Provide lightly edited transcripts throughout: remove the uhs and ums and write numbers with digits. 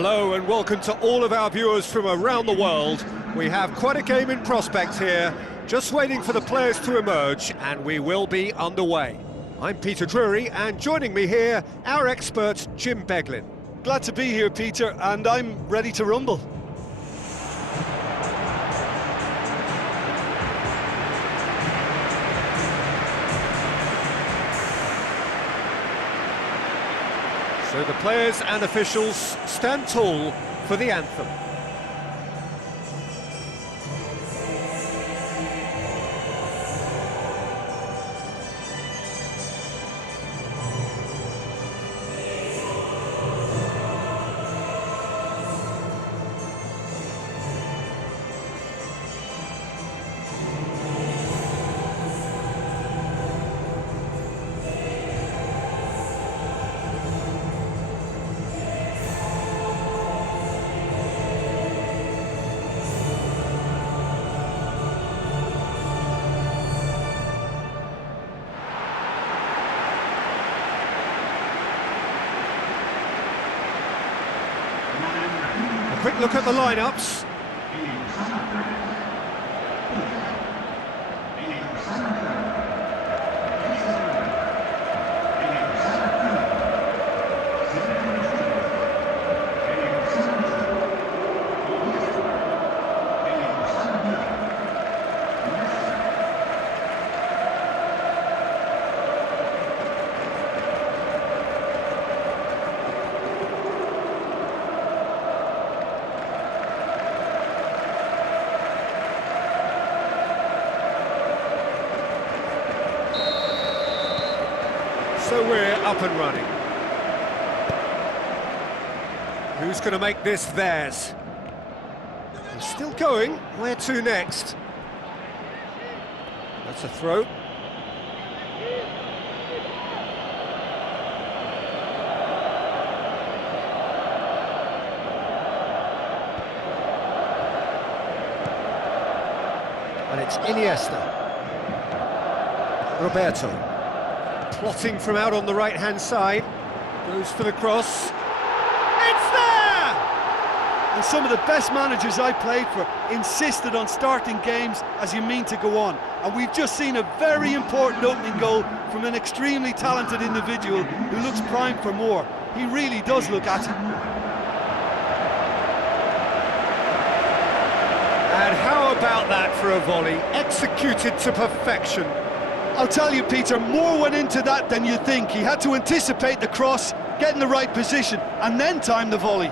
Hello and welcome to all of our viewers from around the world. We have quite a game in prospect here, just waiting for the players to emerge, and we will be underway. I'm Peter Drury, and joining me here, our expert, Jim Beglin. Glad to be here, Peter, and I'm ready to rumble. So the players and officials stand tall for the anthem. A quick look at the lineups. So we're up and running. Who's going to make this theirs? He's still going. Where to next? That's a throw. And it's Iniesta. Roberto. Plotting from out on the right-hand side, goes for the cross. It's there! And some of the best managers I played for insisted on starting games as you mean to go on. And we've just seen a very important opening goal from an extremely talented individual who looks primed for more. He really does look at it. And how about that for a volley, executed to perfection? I'll tell you, Peter, more went into that than you think. He had to anticipate the cross, get in the right position, and then time the volley.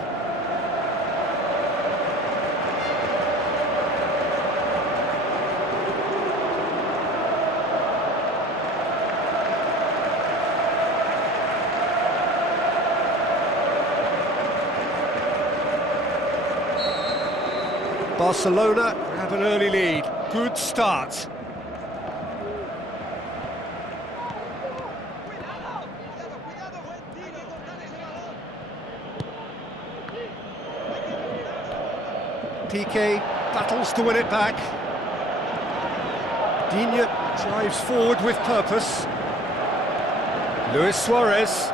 Barcelona have an early lead. Good start. Piqué battles to win it back. Digne drives forward with purpose. Luis Suarez.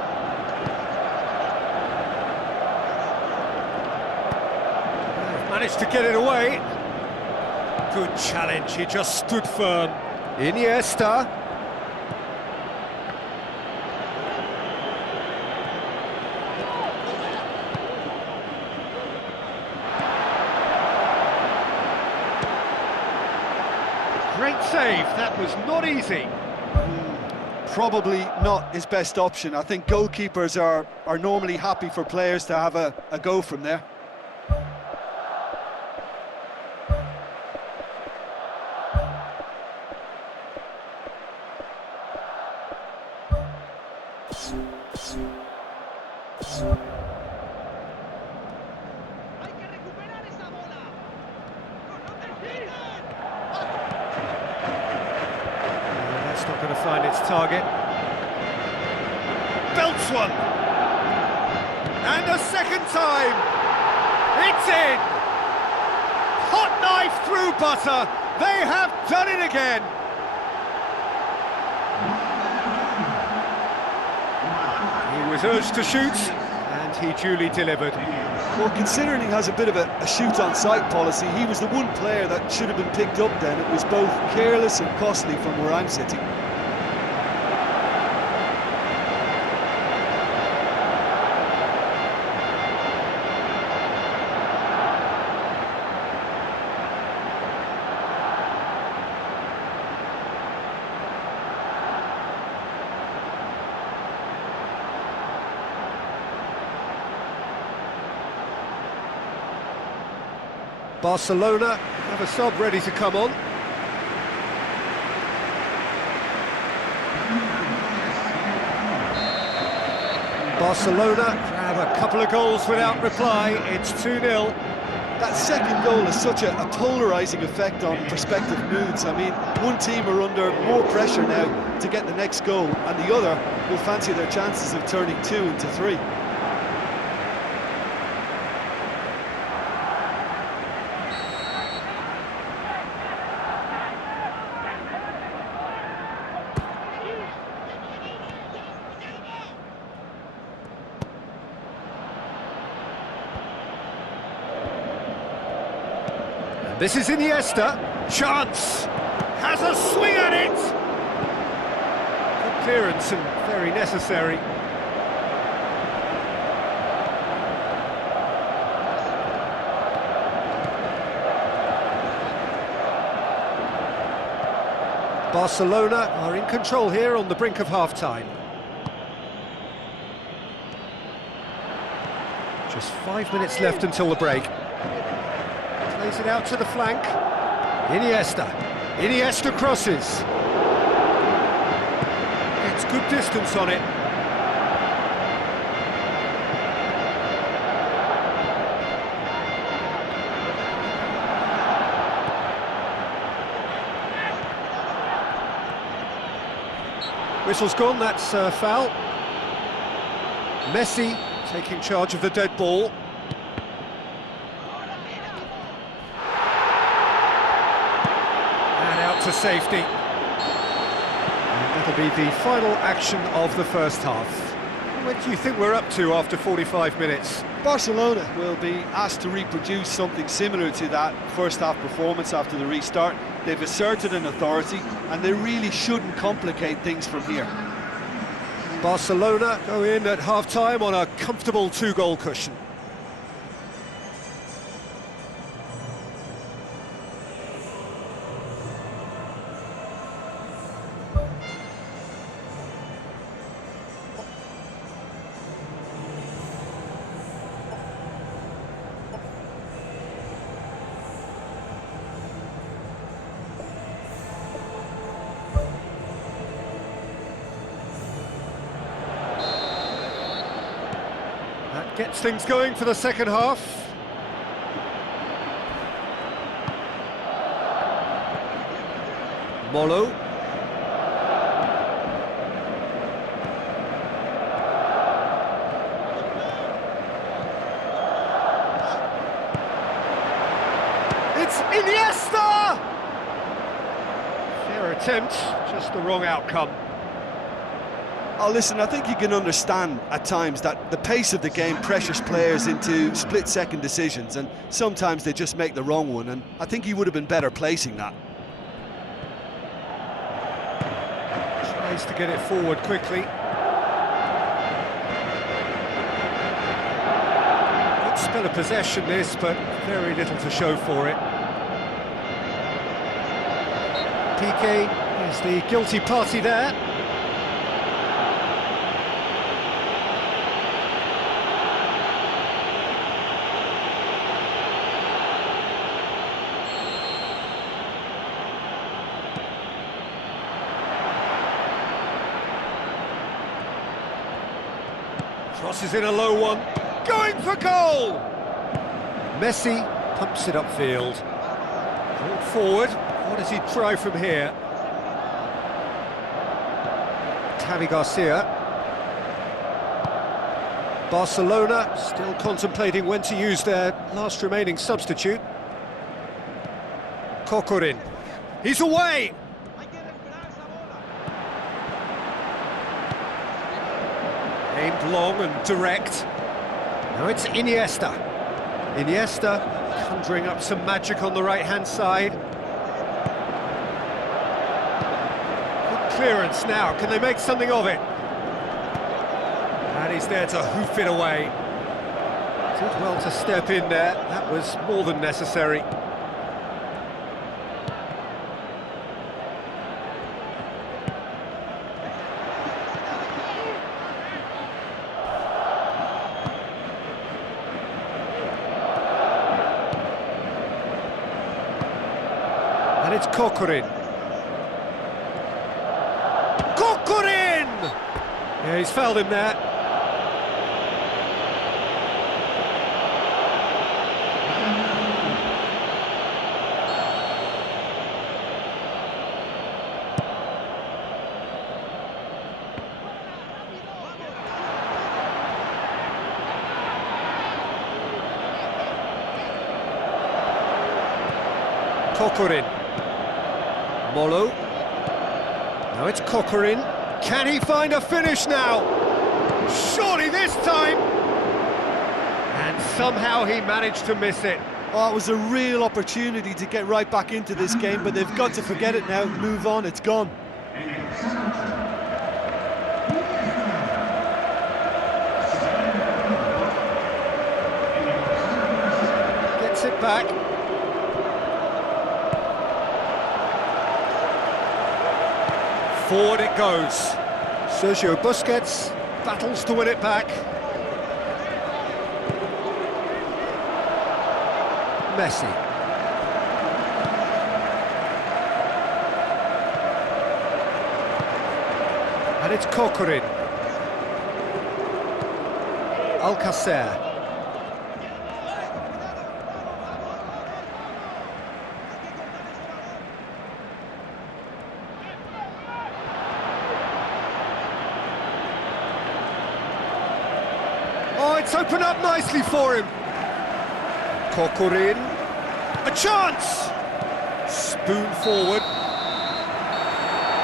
Managed to get it away. Good challenge, he just stood firm. Iniesta. Great save, that was not easy. Probably not his best option. I think goalkeepers are normally happy for players to have a go from there. That's not going to find its target. Belts one! And a second time! It's in! Hot knife through butter! They have done it again! He was urged to shoot, and he duly delivered. Well, considering he has a bit of a shoot-on-sight policy, he was the one player that should have been picked up then. It was both careless and costly from where I'm sitting. Barcelona have a sub ready to come on. Barcelona have a couple of goals without reply. It's 2-0. That second goal has such a polarising effect on prospective moods. I mean, one team are under more pressure now to get the next goal, and the other will fancy their chances of turning 2 into 3. This is Iniesta. Chance! Has a swing at it! Good clearance and very necessary. Barcelona are in control here on the brink of half-time. Just 5 minutes left until the break. Plays it out to the flank. Iniesta. Iniesta crosses. Gets good distance on it. Whistle's gone, that's a foul. Messi taking charge of the dead ball. To safety. And that'll be the final action of the first half. What do you think we're up to after 45 minutes? Barcelona will be asked to reproduce something similar to that first half performance after the restart. They've asserted an authority and they really shouldn't complicate things from here. Barcelona go in at half-time on a comfortable 2-goal cushion. Gets things going for the second half. Molo. It's Iniesta! Fair attempt, just the wrong outcome. Oh, listen, I think you can understand at times that the pace of the game pressures players into split-second decisions, and sometimes they just make the wrong one, and I think he would have been better placing that. Tries to get it forward quickly. Good spell of possession this, but very little to show for it. Piqué is the guilty party there. Crosses in a low one, going for goal! Messi pumps it upfield. Brought forward, what does he try from here? Xavi Garcia. Barcelona still contemplating when to use their last remaining substitute. Kokorin, he's away! Aimed long and direct. Now it's Iniesta. Iniesta conjuring up some magic on the right-hand side. Good clearance now, can they make something of it? And he's there to hoof it away. Did well to step in there, that was more than necessary. And it's Kokorin. Kokorin! Yeah, he's fouled him there. Kokorin. Molo. Now it's Kokorin. Can he find a finish now? Surely this time! And somehow he managed to miss it. Oh, it was a real opportunity to get right back into this game, but they've got to forget it now, move on, it's gone. Gets it back. Forward it goes. Sergio Busquets battles to win it back. Messi. And it's Kokorin. Alcacer. Oh, it's opened up nicely for him. Kokorin. A chance! Spoon forward.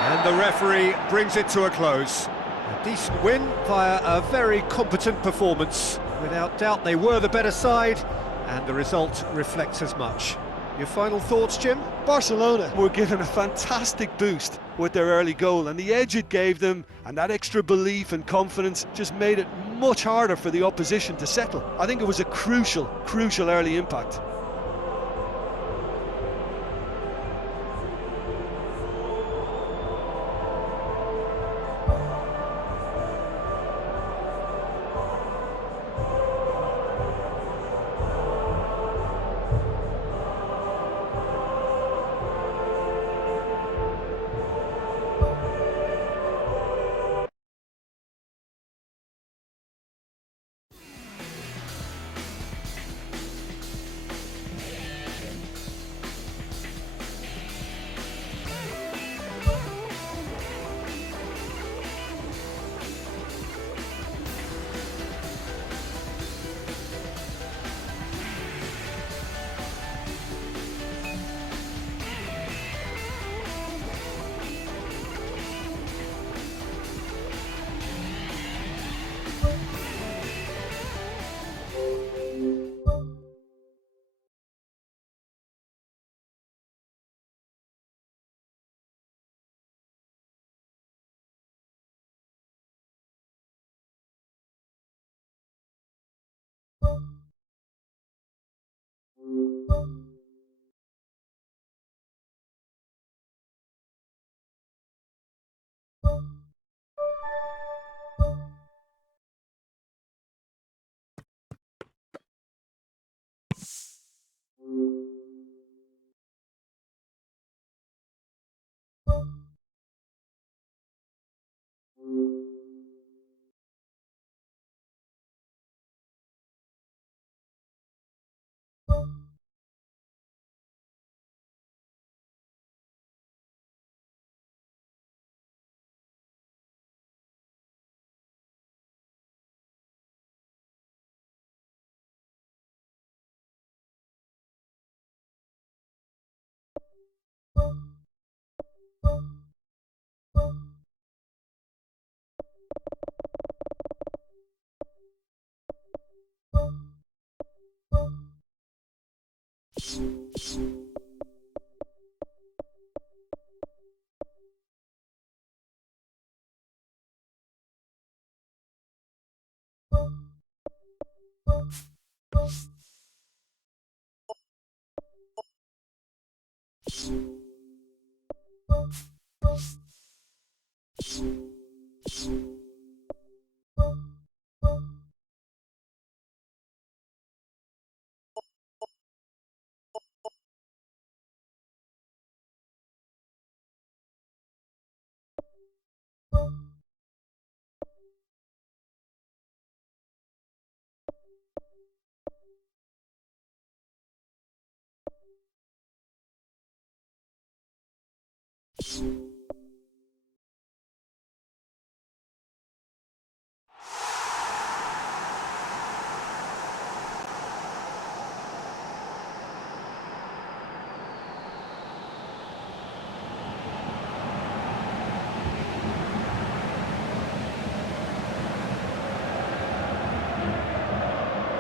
And the referee brings it to a close. A decent win via a very competent performance. Without doubt, they were the better side, and the result reflects as much. Your final thoughts, Jim? Barcelona were given a fantastic boost with their early goal, and the edge it gave them and that extra belief and confidence just made it much harder for the opposition to settle. I think it was a crucial early impact.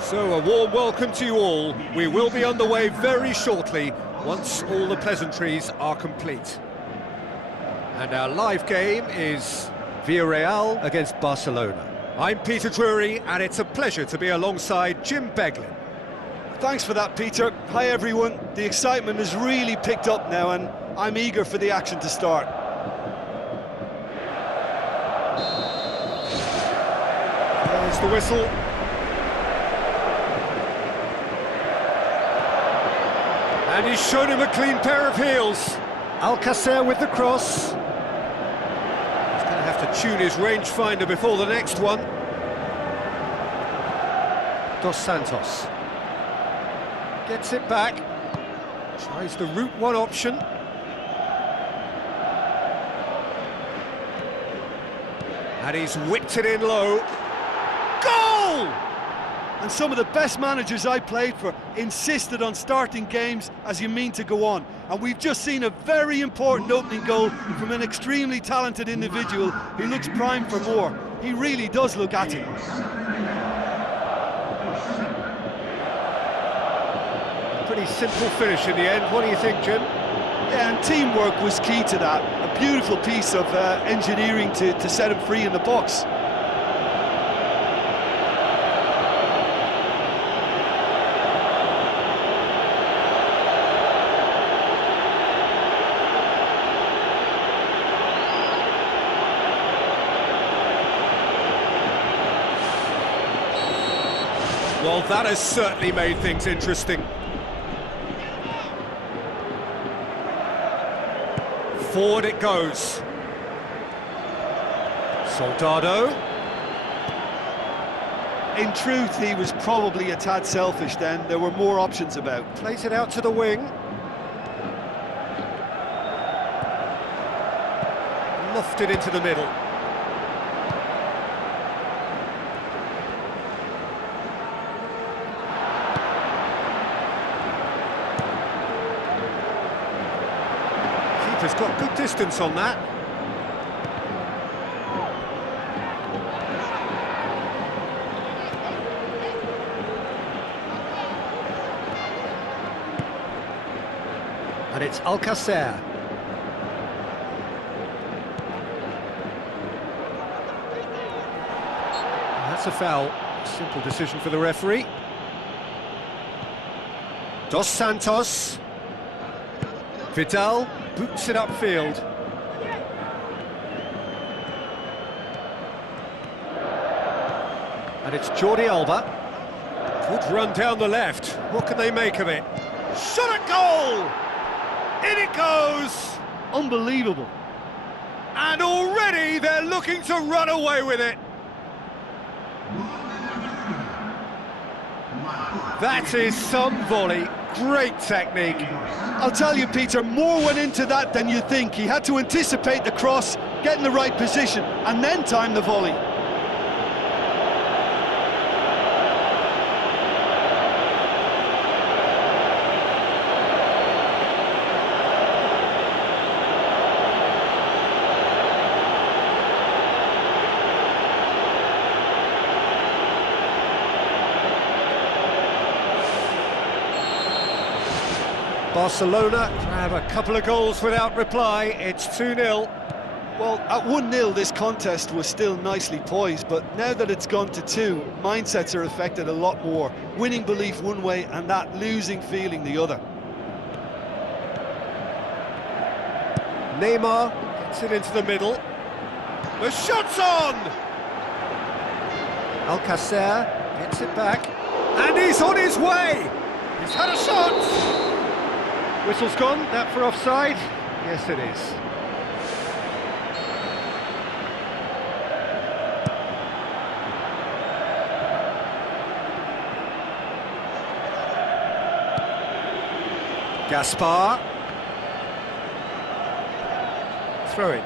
So a warm welcome to you all. We will be underway very shortly once all the pleasantries are complete. And our live game is Villarreal against Barcelona. I'm Peter Drury, and it's a pleasure to be alongside Jim Beglin. Thanks for that, Peter. Hi everyone. The excitement has really picked up now and I'm eager for the action to start. There's the whistle. And he's shown him a clean pair of heels. Alcacer with the cross. He's going to have to tune his rangefinder before the next one. Dos Santos. Gets it back. Tries the route one option. And he's whipped it in low. Goal! And some of the best managers I played for insisted on starting games as you mean to go on. And we've just seen a very important opening goal from an extremely talented individual who looks primed for more. He really does look at it. A pretty simple finish in the end. What do you think, Jim? Yeah, and teamwork was key to that. A beautiful piece of engineering to set him free in the box. Well, that has certainly made things interesting. Forward it goes. Soldado. In truth, he was probably a tad selfish then. There were more options about. Plays it out to the wing. Lofted into the middle. Keeper's got good distance on that. And it's Alcacer. That's a foul. Simple decision for the referee. Dos Santos. Vidal boots it upfield. And it's Jordi Alba. Good run down the left. What can they make of it? Shot at goal! In it goes! Unbelievable. And already they're looking to run away with it. That is some volley. Great technique. I'll tell you, Peter, more went into that than you think. He had to anticipate the cross, get in the right position, and then time the volley. Barcelona have a couple of goals without reply. It's 2-0. Well, at 1-0 this contest was still nicely poised, but now that it's gone to 2, mindsets are affected a lot more. Winning belief one way and that losing feeling the other. Neymar gets it into the middle. The shot's on! Alcacer gets it back. And he's on his way! He's had a shot! Whistle's gone, that for offside? Yes, it is. Gaspar. Throw in.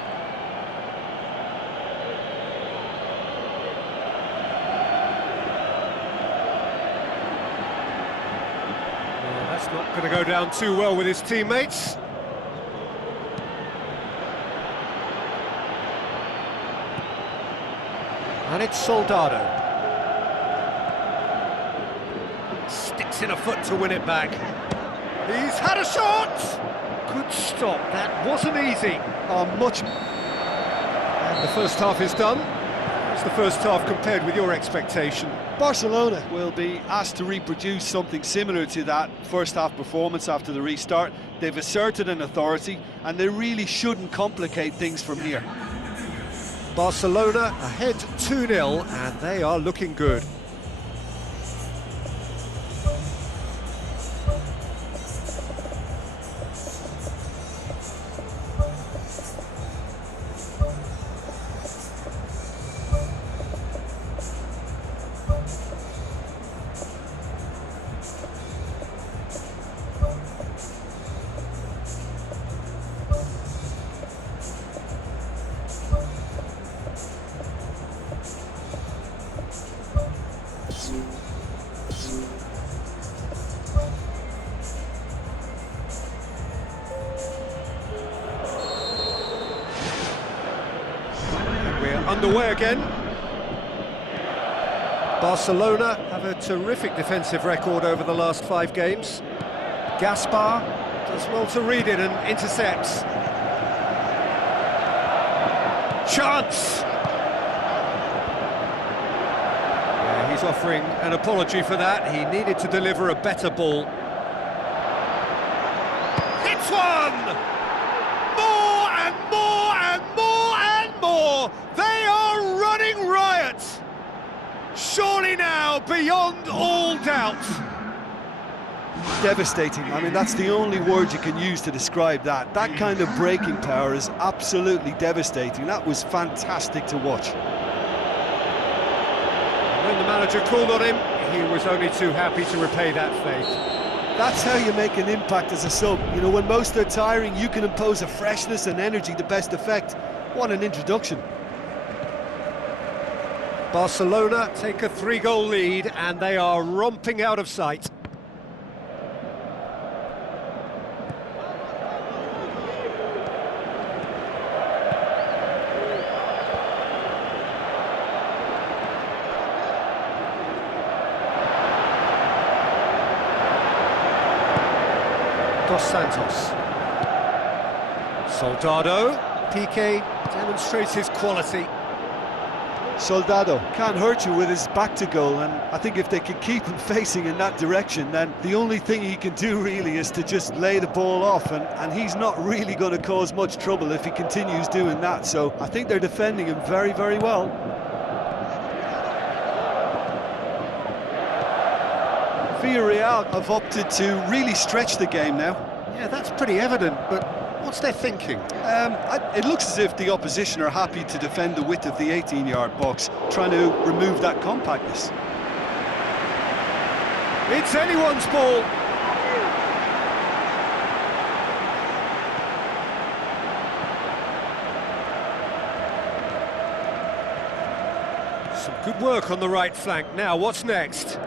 Well, that's not going to go down too well with his teammates. And it's Soldado. Sticks in a foot to win it back. He's had a shot! Good stop, that wasn't easy. Much. And the first half is done. How's the first half compared with your expectation? Barcelona will be asked to reproduce something similar to that first half performance after the restart. They've asserted an authority and they really shouldn't complicate things from here. Barcelona ahead 2-0 and they are looking good. We're underway again. Barcelona have a terrific defensive record over the last 5 games. Gaspar does well to read it and intercepts. Chance! Yeah, he's offering an apology for that. He needed to deliver a better ball. It's one! More and more and more and more! They are running riot! Surely now, beyond all doubt. Devastating. I mean, that's the only word you can use to describe that. That kind of breaking power is absolutely devastating. That was fantastic to watch. When the manager called on him, he was only too happy to repay that faith. That's how you make an impact as a sub. You know, when most are tiring, you can impose a freshness and energy to best effect. What an introduction. Barcelona take a 3-goal lead and they are romping out of sight. Dos Santos. Soldado. Piqué demonstrates his quality. Soldado can't hurt you with his back to goal, and I think if they can keep him facing in that direction, then the only thing he can do really is to just lay the ball off, and he's not really going to cause much trouble if he continues doing that. So I think they're defending him very, very well. Villarreal have opted to really stretch the game now. Yeah, that's pretty evident, but what's their thinking? It looks as if the opposition are happy to defend the width of the 18-yard box, trying to remove that compactness. It's anyone's ball. Some good work on the right flank. Now, what's next?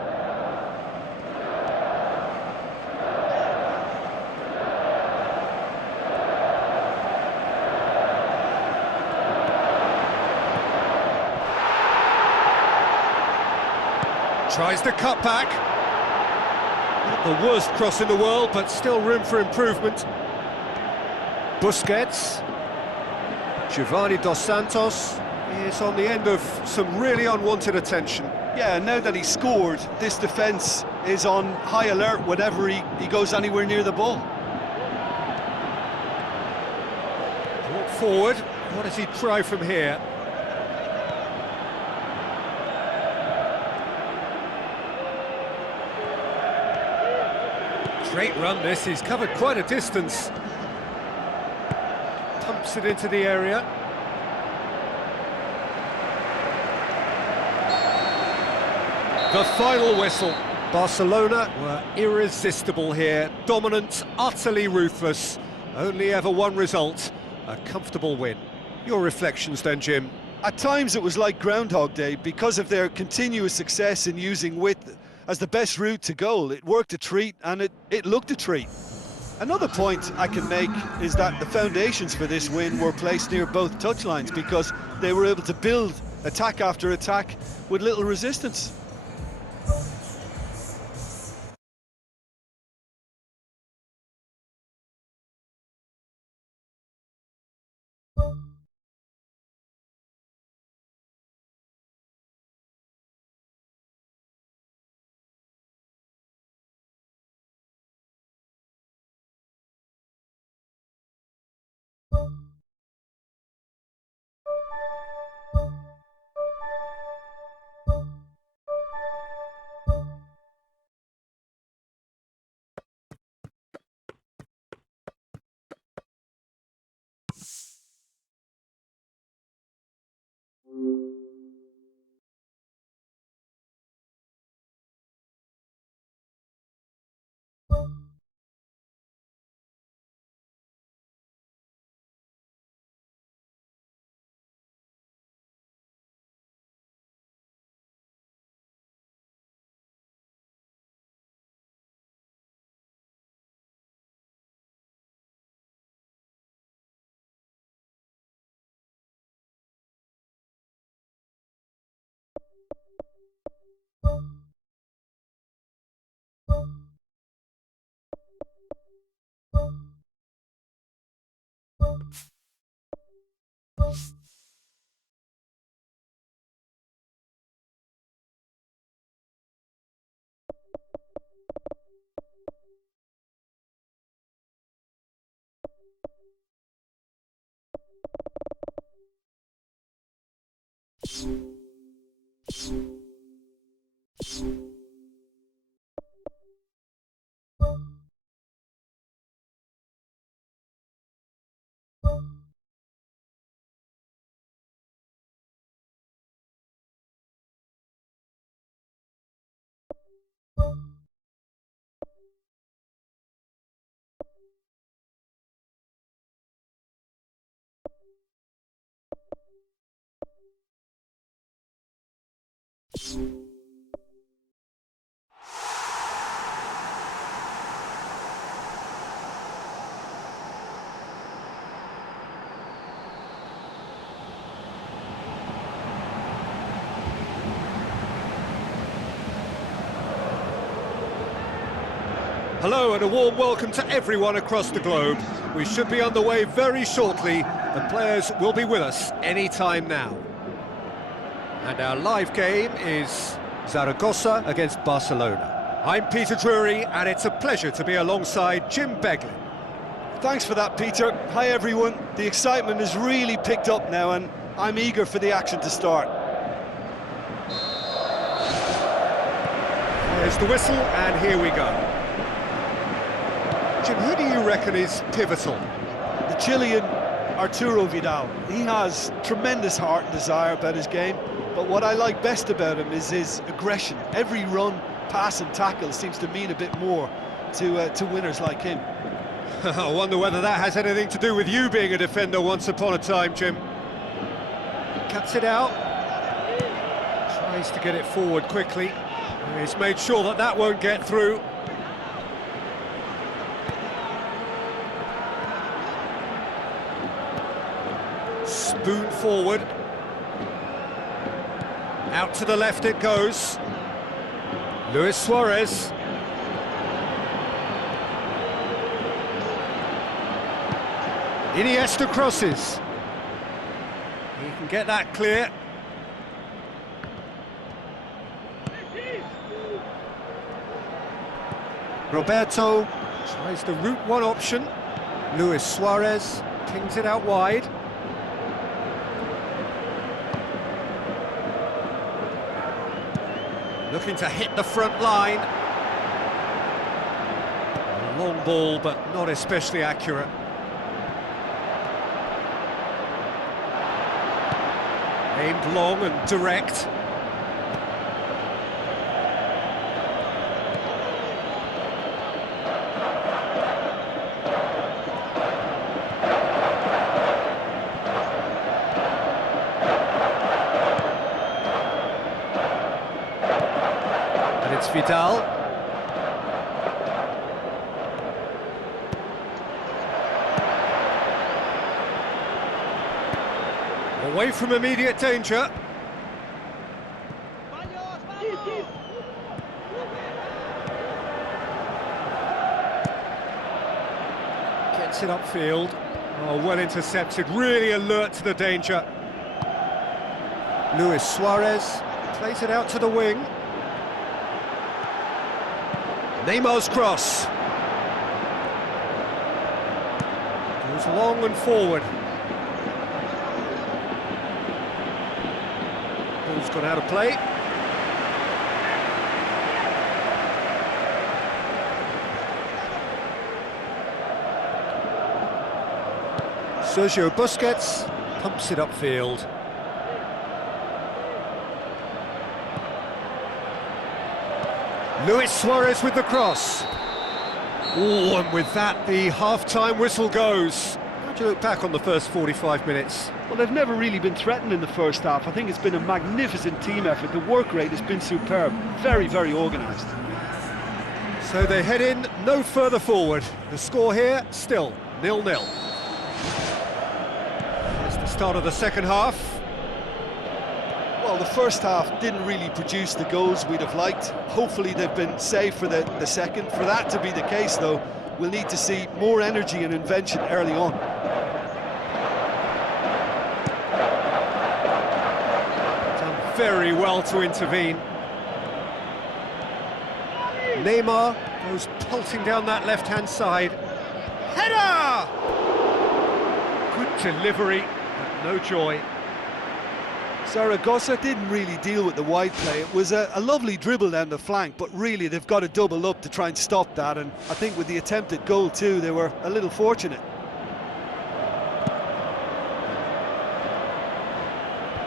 Tries the cut back. Not the worst cross in the world, but still room for improvement. Busquets. Giovanni Dos Santos is on the end of some really unwanted attention. Yeah, now that he's scored, this defence is on high alert whenever he goes anywhere near the ball. Brought forward, what does he try from here? Great run this, he's covered quite a distance. Pumps it into the area. The final whistle. Barcelona were irresistible here, dominant, utterly ruthless. Only ever one result, a comfortable win. Your reflections then, Jim? At times it was like Groundhog Day because of their continuous success in using width as the best route to goal. It worked a treat and it looked a treat. Another point I can make is that the foundations for this win were placed near both touchlines because they were able to build attack after attack with little resistance. Hello and a warm welcome to everyone across the globe. We should be underway very shortly. The players will be with us any time now. And our live game is Zaragoza against Barcelona. I'm Peter Drury and it's a pleasure to be alongside Jim Beglin. Thanks for that, Peter. Hi everyone. The excitement has really picked up now and I'm eager for the action to start. There's the whistle and here we go. Jim, who do you reckon is pivotal? The Chilean Arturo Vidal. He has tremendous heart and desire about his game, but what I like best about him is his aggression. Every run, pass and tackle seems to mean a bit more to winners like him. I wonder whether that has anything to do with you being a defender once upon a time, Jim. Cuts it out. Tries to get it forward quickly. He's made sure that that won't get through. Spoon forward. Out to the left it goes. Luis Suarez. Iniesta crosses. can get that clear. Roberto tries the route one option. Luis Suarez pings it out wide. Looking to hit the front line. A long ball, but not especially accurate. Aimed long and direct. And it's Vidal. Away from immediate danger. Gets it upfield. Oh, well intercepted, really alert to the danger. Luis Suarez plays it out to the wing. Neymar's cross. Goes long and forward. Ball's gone out of play. Sergio Busquets pumps it upfield. Luis Suarez with the cross. Oh, and with that, the half-time whistle goes. How do you look back on the first 45 minutes? Well, they've never really been threatened in the first half. I think it's been a magnificent team effort. The work rate has been superb. Very, very organised. So they head in no further forward. The score here, still 0-0. Here's the start of the second half. Well, the first half didn't really produce the goals we'd have liked. Hopefully they've been saved for the second. For that to be the case, though, we'll need to see more energy and invention early on. Done very well to intervene. Neymar goes pulsing down that left-hand side. Header! Good delivery, but no joy. Zaragoza didn't really deal with the wide play. It was a lovely dribble down the flank, but really they've got to double up to try and stop that, and I think with the attempted goal too, they were a little fortunate.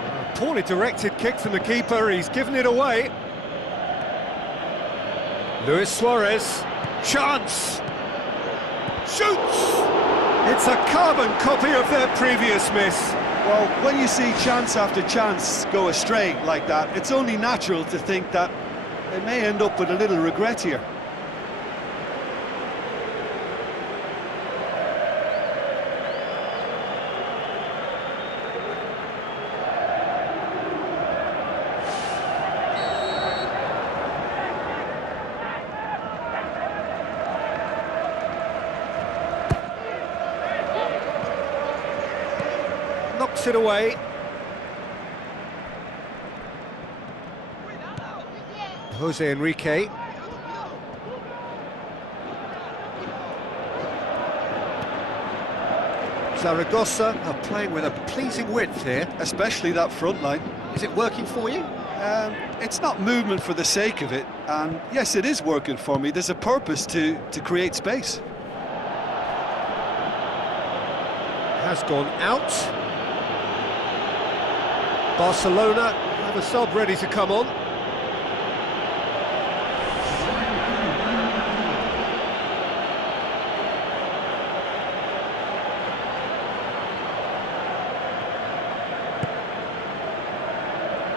A poorly directed kick from the keeper, he's given it away. Luis Suarez, chance! Shoots! It's a carbon copy of their previous miss. Well, when you see chance after chance go astray like that, it's only natural to think that they may end up with a little regret here. Knocks it away. Jose Enrique. Zaragoza are playing with a pleasing width here. Especially that front line. Is it working for you? It's not movement for the sake of it, and yes, it is working for me. There's a purpose to create space. Has gone out. Barcelona have a sub ready to come on.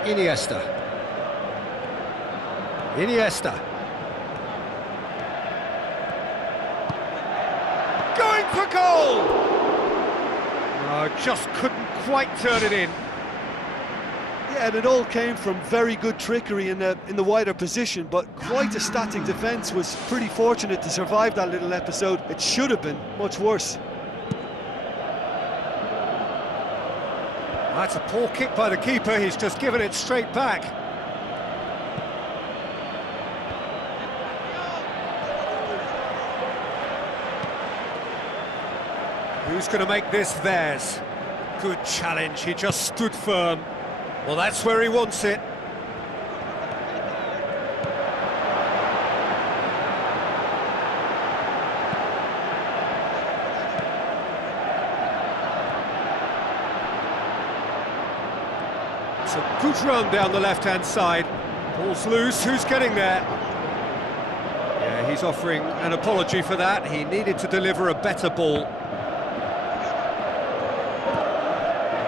Iniesta. Going for goal! Oh, just couldn't quite turn it in. Yeah, and it all came from very good trickery in the wider position, but quite a static defence. Was pretty fortunate to survive that little episode. It should have been much worse. That's a poor kick by the keeper, he's just given it straight back. Who's going to make this theirs? Good challenge, he just stood firm. Well, that's where he wants it. It's a good run down the left-hand side. Ball's loose, who's getting there? Yeah, he's offering an apology for that. He needed to deliver a better ball.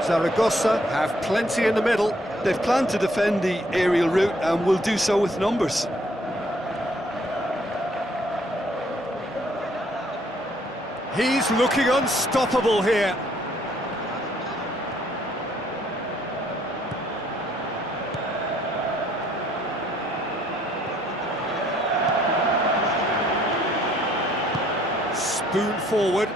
Zaragoza have plenty in the middle. They've planned to defend the aerial route and will do so with numbers. He's looking unstoppable here. Spoon forward.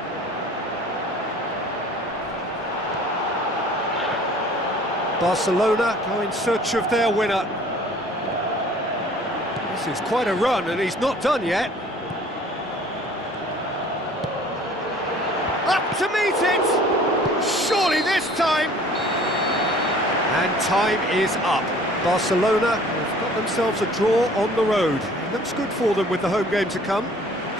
Barcelona go in search of their winner. This is quite a run, and he's not done yet. Up to meet it! Surely this time! And time is up. Barcelona have got themselves a draw on the road. It looks good for them with the home game to come.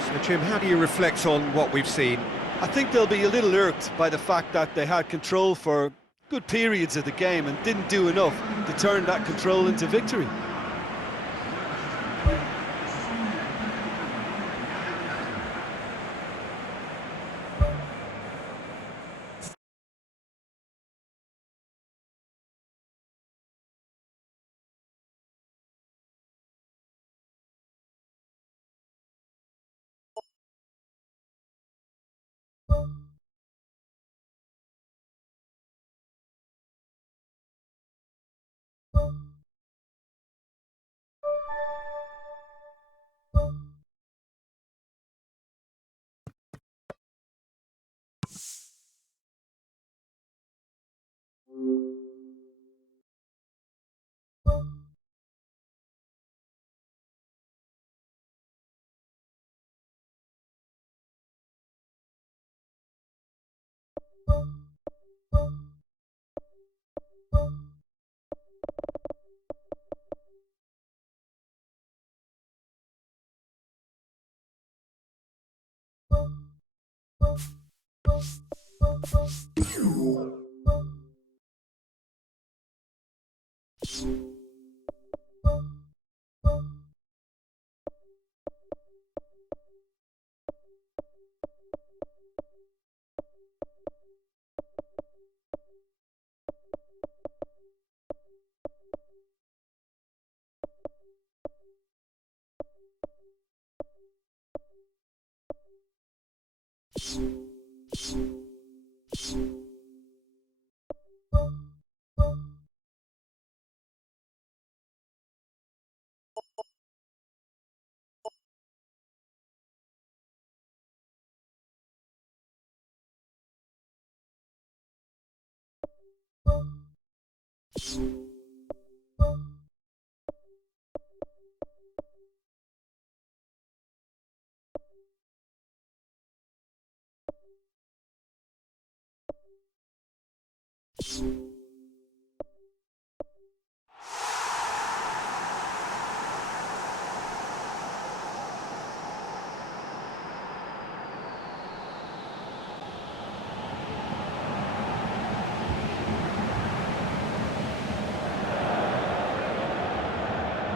So, Jim, how do you reflect on what we've seen? I think they'll be a little irked by the fact that they had control for good periods of the game and didn't do enough to turn that control into victory.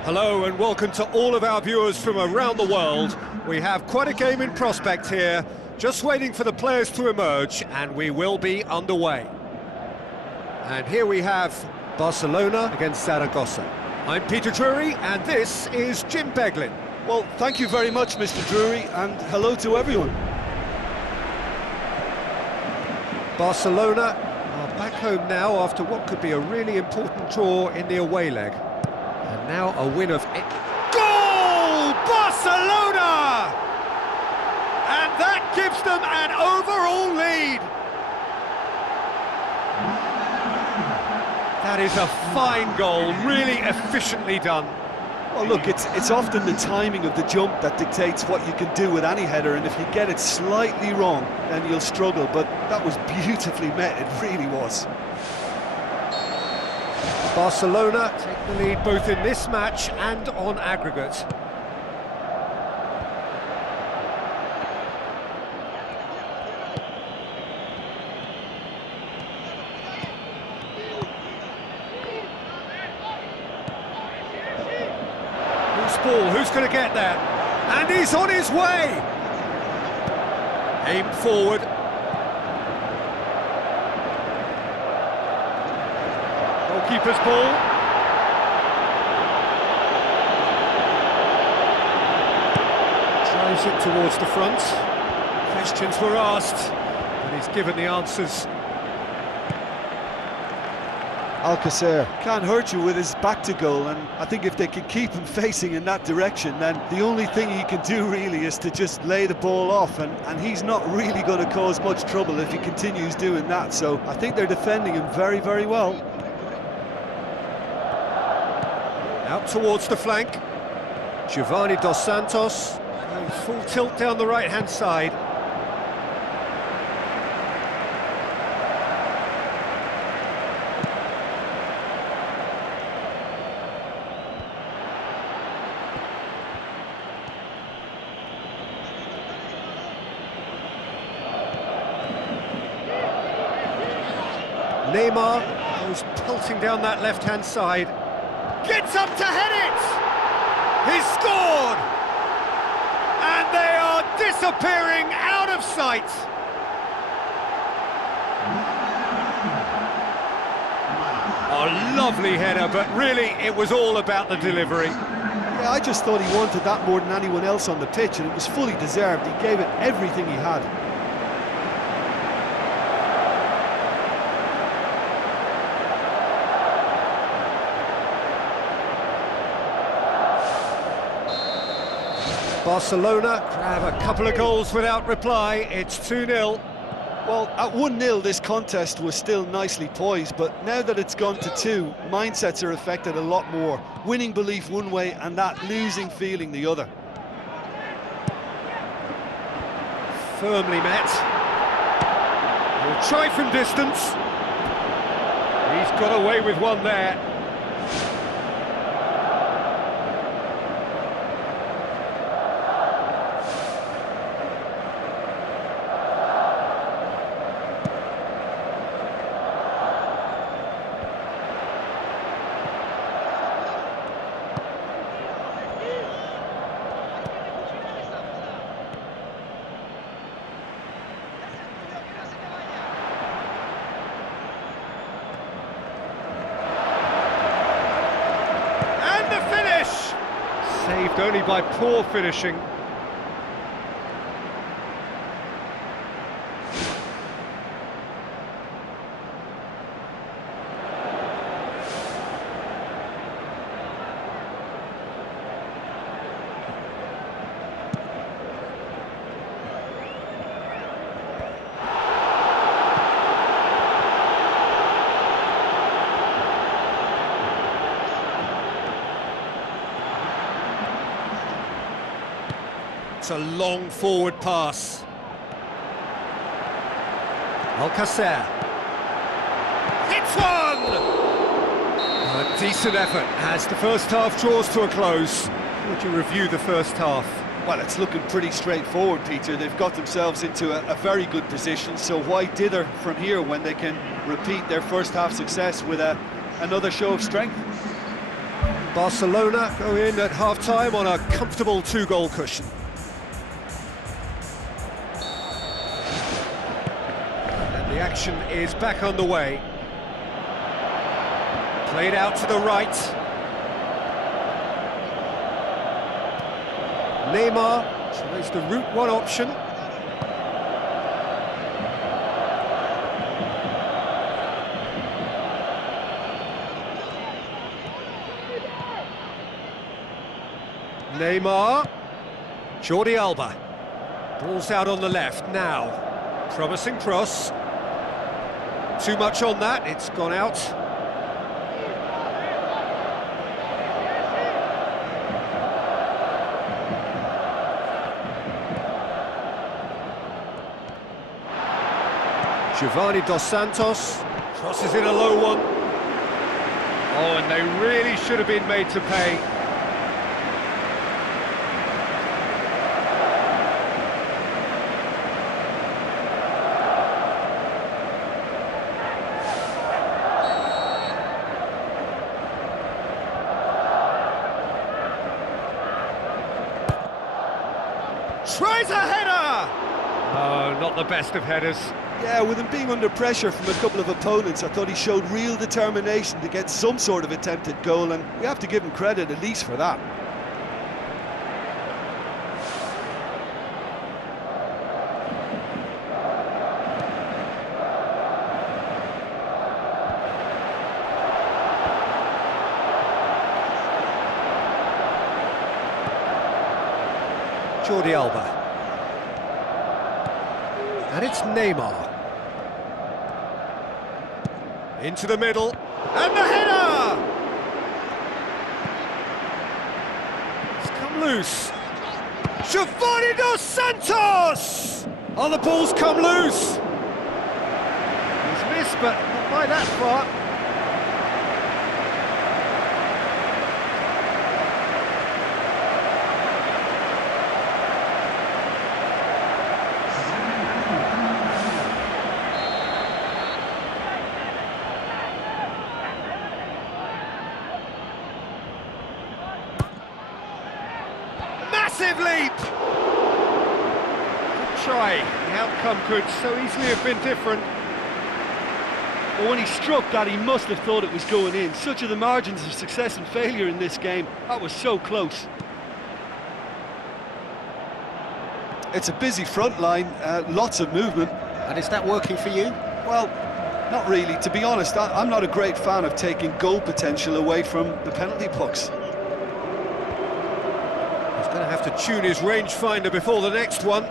Hello and welcome to all of our viewers from around the world. We have quite a game in prospect here, just waiting for the players to emerge, and we will be underway. And here we have Barcelona against Zaragoza. I'm Peter Drury, and this is Jim Beglin. Well, thank you very much, Mr. Drury, and hello to everyone. Barcelona are back home now after what could be a really important draw in the away leg. And now a win of... Goal! Barcelona! And that gives them an overall lead. That is a fine goal, really efficiently done. Well, look, it's often the timing of the jump that dictates what you can do with any header, and if you get it slightly wrong, then you'll struggle, but that was beautifully met, it really was. Barcelona take the lead both in this match and on aggregate. Ball, who's going to get there? And he's on his way! Aim forward. Goalkeeper's ball. Drives it towards the front. Questions were asked, but he's given the answers. Alcacer can't hurt you with his back to goal, and I think if they can keep him facing in that direction, then the only thing he can do really is to just lay the ball off, and he's not really going to cause much trouble if he continues doing that, so I think they're defending him very, very well. Out towards the flank. Giovanni Dos Santos going full tilt down the right-hand side. Neymar goes pelting down that left-hand side. Gets up to head it! He's scored! And they are disappearing out of sight! A lovely header, but really it was all about the delivery. Yeah, I just thought he wanted that more than anyone else on the pitch, and it was fully deserved. He gave it everything he had. Barcelona grab a couple of goals without reply. It's 2-0. Well, at 1-0 this contest was still nicely poised, but now that it's gone to 2, mindsets are affected a lot more. Winning belief one way and that losing feeling the other. Firmly met. He'll try from distance. He's got away with one there. Saved only by poor finishing. It's a long forward pass. Alcacer. Hits one! A decent effort as the first half draws to a close. Would you review the first half? Well, it's looking pretty straightforward, Peter. They've got themselves into a very good position, so why dither from here when they can repeat their first half success with another show of strength? Barcelona go in at half-time on a comfortable 2-goal cushion. The action is back underway. Played out to the right. Neymar tries the route one option. Neymar. Jordi Alba. Ball's out on the left now. Promising cross. Too much on that, it's gone out. Giovanni Dos Santos crosses in a low one. Oh, and they really should have been made to pay. Tries a header! Oh, not the best of headers. Yeah, with him being under pressure from a couple of opponents, I thought he showed real determination to get some sort of attempted goal, and we have to give him credit at least for that. Jordi Alba. And it's Neymar. Into the middle. And the header! It's come loose. Giovanni Dos Santos! Oh, the ball's come loose. He's missed, but not by that far. Massive leap! Good try. The outcome could so easily have been different. But when he struck that, he must have thought it was going in. Such are the margins of success and failure in this game. That was so close. It's a busy front line, lots of movement. And is that working for you? Well, not really. To be honest, I'm not a great fan of taking goal potential away from the penalty box. He's going to have to tune his rangefinder before the next one.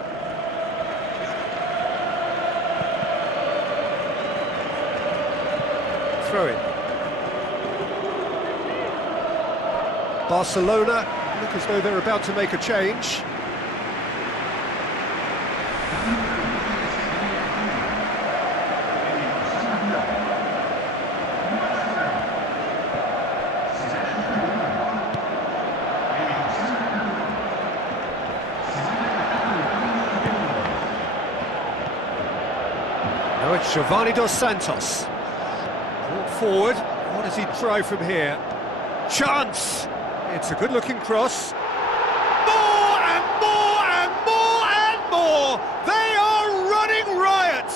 Throw it. Barcelona look as though they're about to make a change. Now it's Giovanni Dos Santos. Brought forward. What does he try from here? Chance! It's a good-looking cross. More and more and more and more! They are running riot!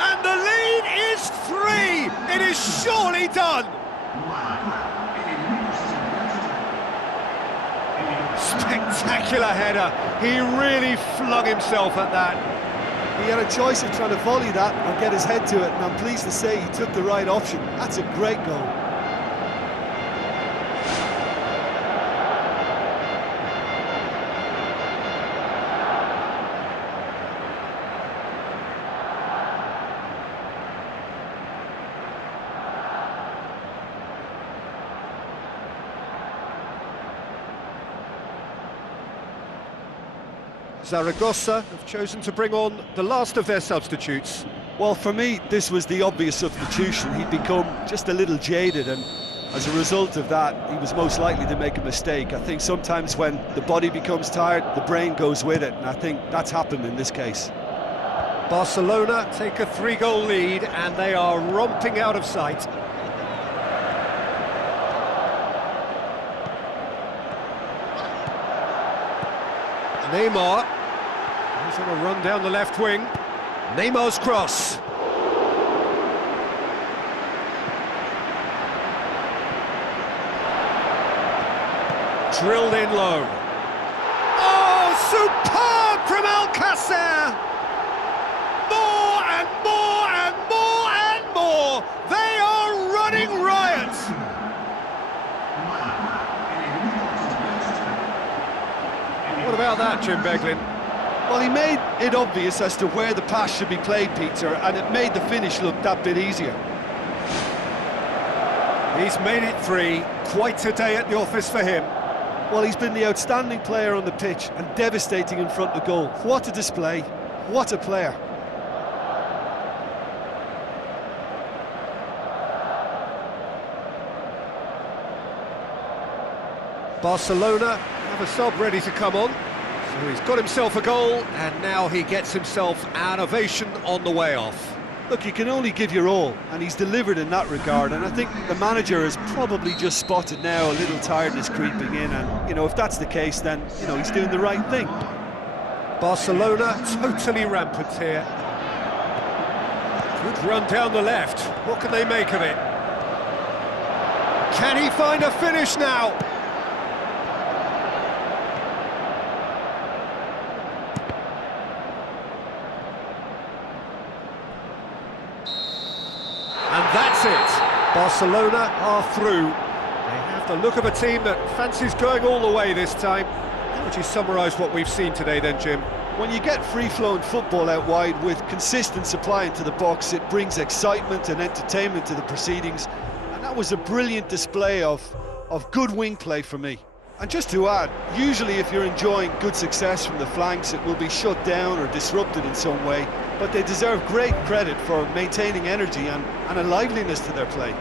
And the lead is 3! It is surely done! Spectacular header. He really flung himself at that. He had a choice of trying to volley that or get his head to it, and I'm pleased to say he took the right option. That's a great goal. Zaragoza have chosen to bring on the last of their substitutes. Well, for me, this was the obvious substitution. He'd become just a little jaded, and as a result of that, he was most likely to make a mistake. I think sometimes when the body becomes tired, the brain goes with it, and I think that's happened in this case. Barcelona take a 3-goal lead, and they are romping out of sight. Neymar. He's on a run down the left wing. Neymar's cross. Drilled in low. Oh, superb from Alcacer! More and more and more and more! They are running riot! What about that, Jim Beglin? Well, he made it obvious as to where the pass should be played, Peter, and it made the finish look that bit easier. He's made it 3. Quite a day at the office for him. Well, he's been the outstanding player on the pitch and devastating in front of goal. What a display, what a player. Barcelona have a sub ready to come on. So he's got himself a goal, and now he gets himself an ovation on the way off. Look, you can only give your all, and he's delivered in that regard, and I think the manager has probably just spotted now a little tiredness creeping in, and, you know, if that's the case, then, you know, he's doing the right thing. Barcelona totally rampant here. Good run down the left. What can they make of it? Can he find a finish now? And that's it. Barcelona are through. They have the look of a team that fancies going all the way this time. How would you summarise what we've seen today then, Jim? When you get free-flowing football out wide with consistent supply into the box, it brings excitement and entertainment to the proceedings. And that was a brilliant display of good wing play for me. And just to add, usually if you're enjoying good success from the flanks, it will be shut down or disrupted in some way. But they deserve great credit for maintaining energy and a liveliness to their play.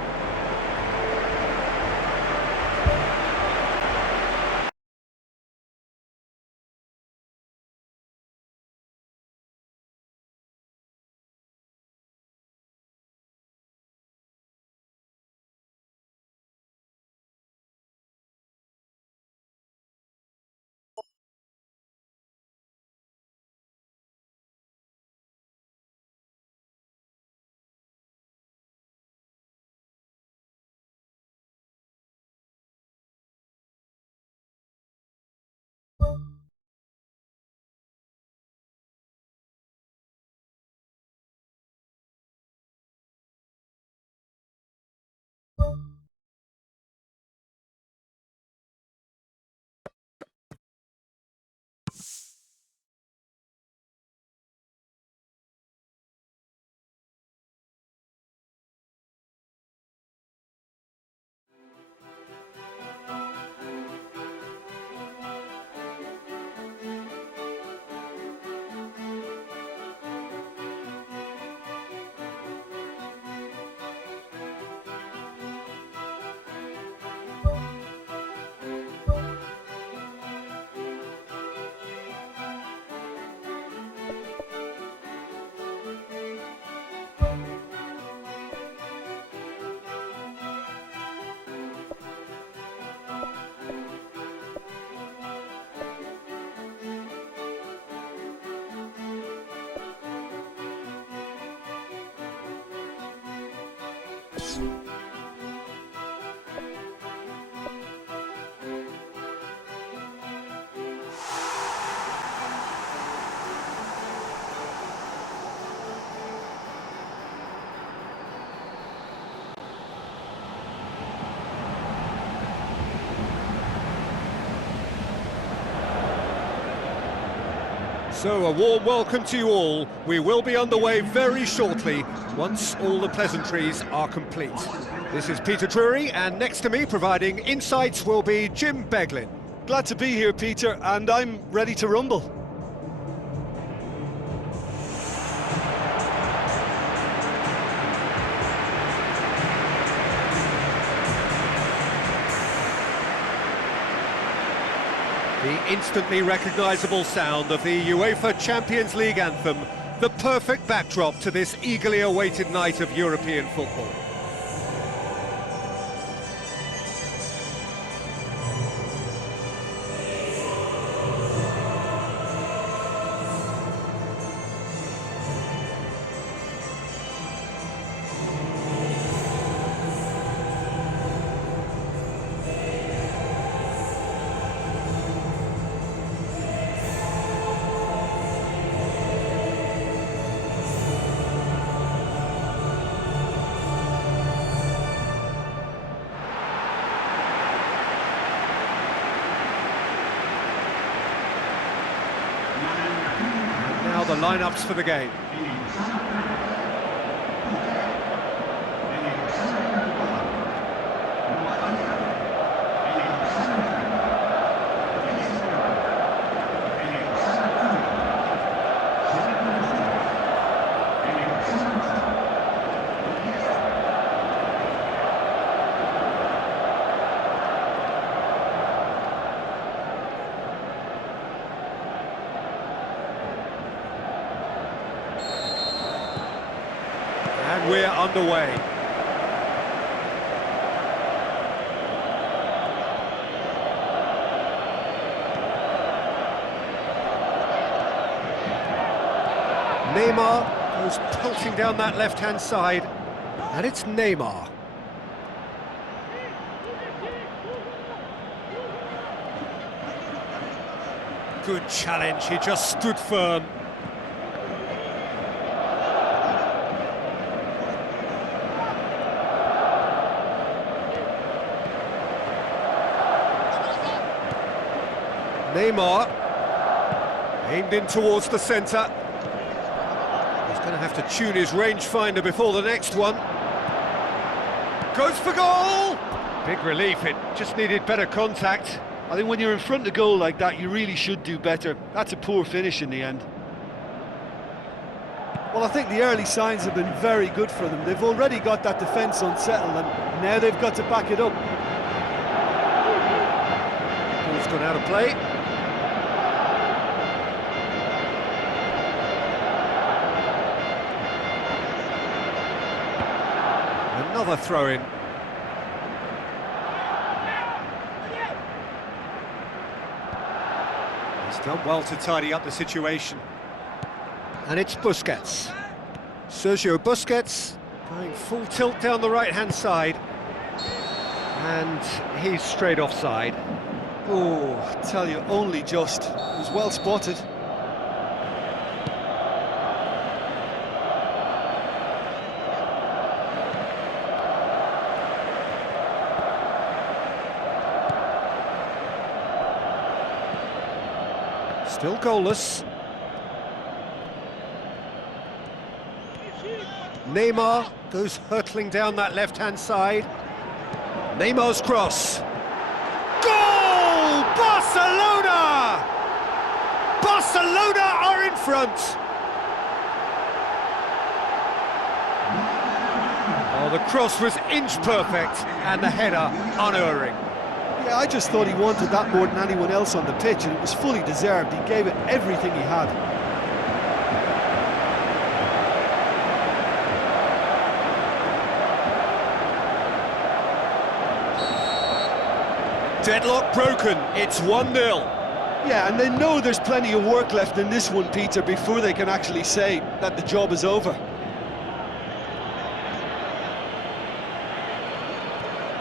So a warm welcome to you all. We will be underway very shortly, once all the pleasantries are complete. This is Peter Drury, and next to me providing insights will be Jim Beglin. Glad to be here, Peter, and I'm ready to rumble. The instantly recognisable sound of the UEFA Champions League anthem, the perfect backdrop to this eagerly awaited night of European football. Now the lineups for the game. we're underway. Neymar goes pelting down that left-hand side, and it's Neymar. Good challenge, he just stood firm. Neymar, aimed in towards the centre. He's going to have to tune his rangefinder before the next one. Goes for goal! Big relief, it just needed better contact. I think when you're in front of goal like that, you really should do better. That's a poor finish in the end. Well, I think the early signs have been very good for them. They've already got that defence unsettled, and now they've got to back it up. Ball's gone out of play. Another throw-in. He's done well to tidy up the situation. And it's Busquets. Sergio Busquets going full tilt down the right-hand side. And he's straight offside. Oh, I tell you, only just. It was well spotted. Still goalless. Neymar goes hurtling down that left-hand side. Neymar's cross. Goal! Barcelona! Barcelona are in front. Oh, the cross was inch perfect and the header unerring. Yeah, I just thought he wanted that more than anyone else on the pitch, and it was fully deserved. He gave it everything he had. Deadlock broken, it's 1-0. Yeah, and they know there's plenty of work left in this one, Peter, before they can actually say that the job is over.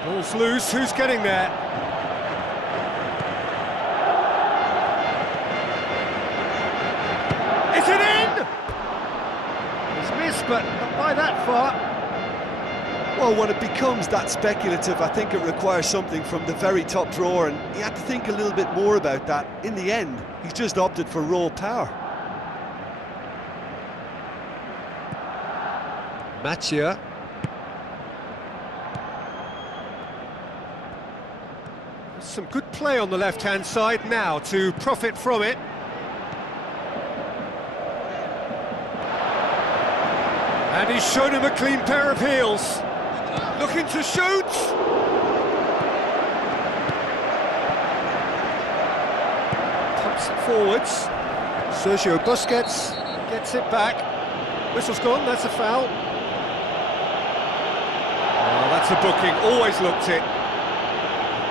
Ball's loose, who's getting there? Is it in? He's missed, but not by that far. Well, when it becomes that speculative, I think it requires something from the very top drawer, and he had to think a little bit more about that. In the end, he's just opted for raw power. Mathieu. Some good play on the left-hand side now to profit from it. And he's shown him a clean pair of heels. Looking to shoot! Pumps it forwards. Sergio Busquets gets it back. Whistle's gone, that's a foul. Oh, that's a booking, always looked it.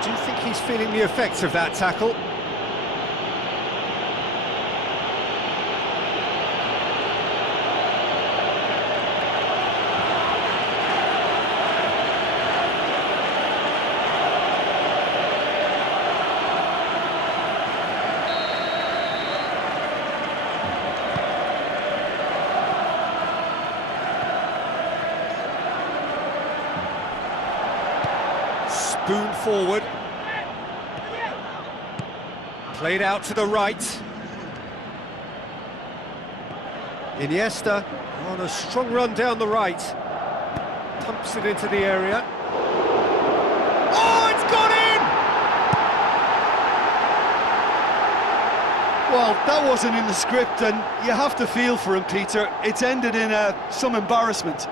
Do you think he's feeling the effects of that tackle? Spoon forward. Played out to the right. Iniesta on a strong run down the right. Pumps it into the area. Oh, it's gone in! Well, that wasn't in the script, and you have to feel for him, Peter. It's ended in some embarrassment.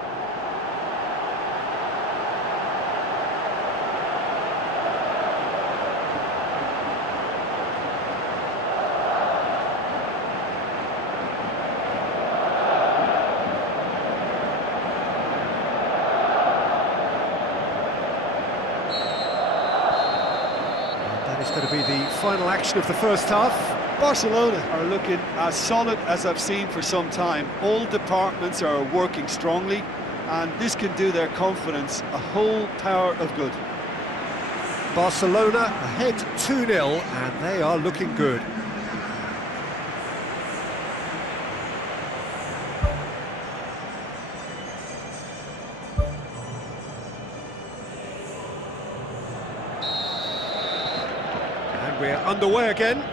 It's going to be the final action of the first half. Barcelona are looking as solid as I've seen for some time. All departments are working strongly, and this can do their confidence a whole power of good. Barcelona ahead 2-0, and they are looking good. And we're underway again.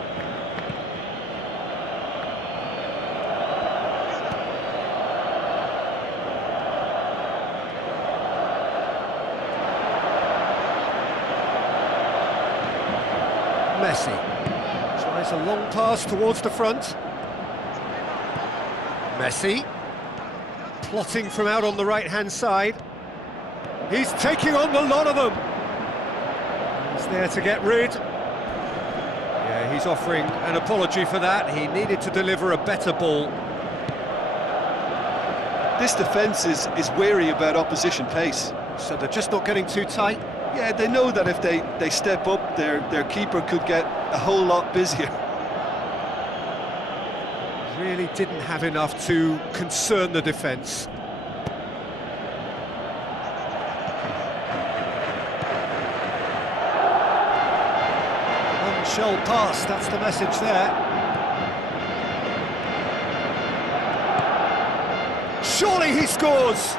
Messi tries a long pass towards the front. Messi plotting from out on the right-hand side. He's taking on the lot of them. He's there to get rid. Yeah, he's offering an apology for that. He needed to deliver a better ball. This defence is wary about opposition pace. So they're just not getting too tight. Yeah, they know that if they step up, their keeper could get a whole lot busier. Really didn't have enough to concern the defence. One shell pass, that's the message there. Surely he scores!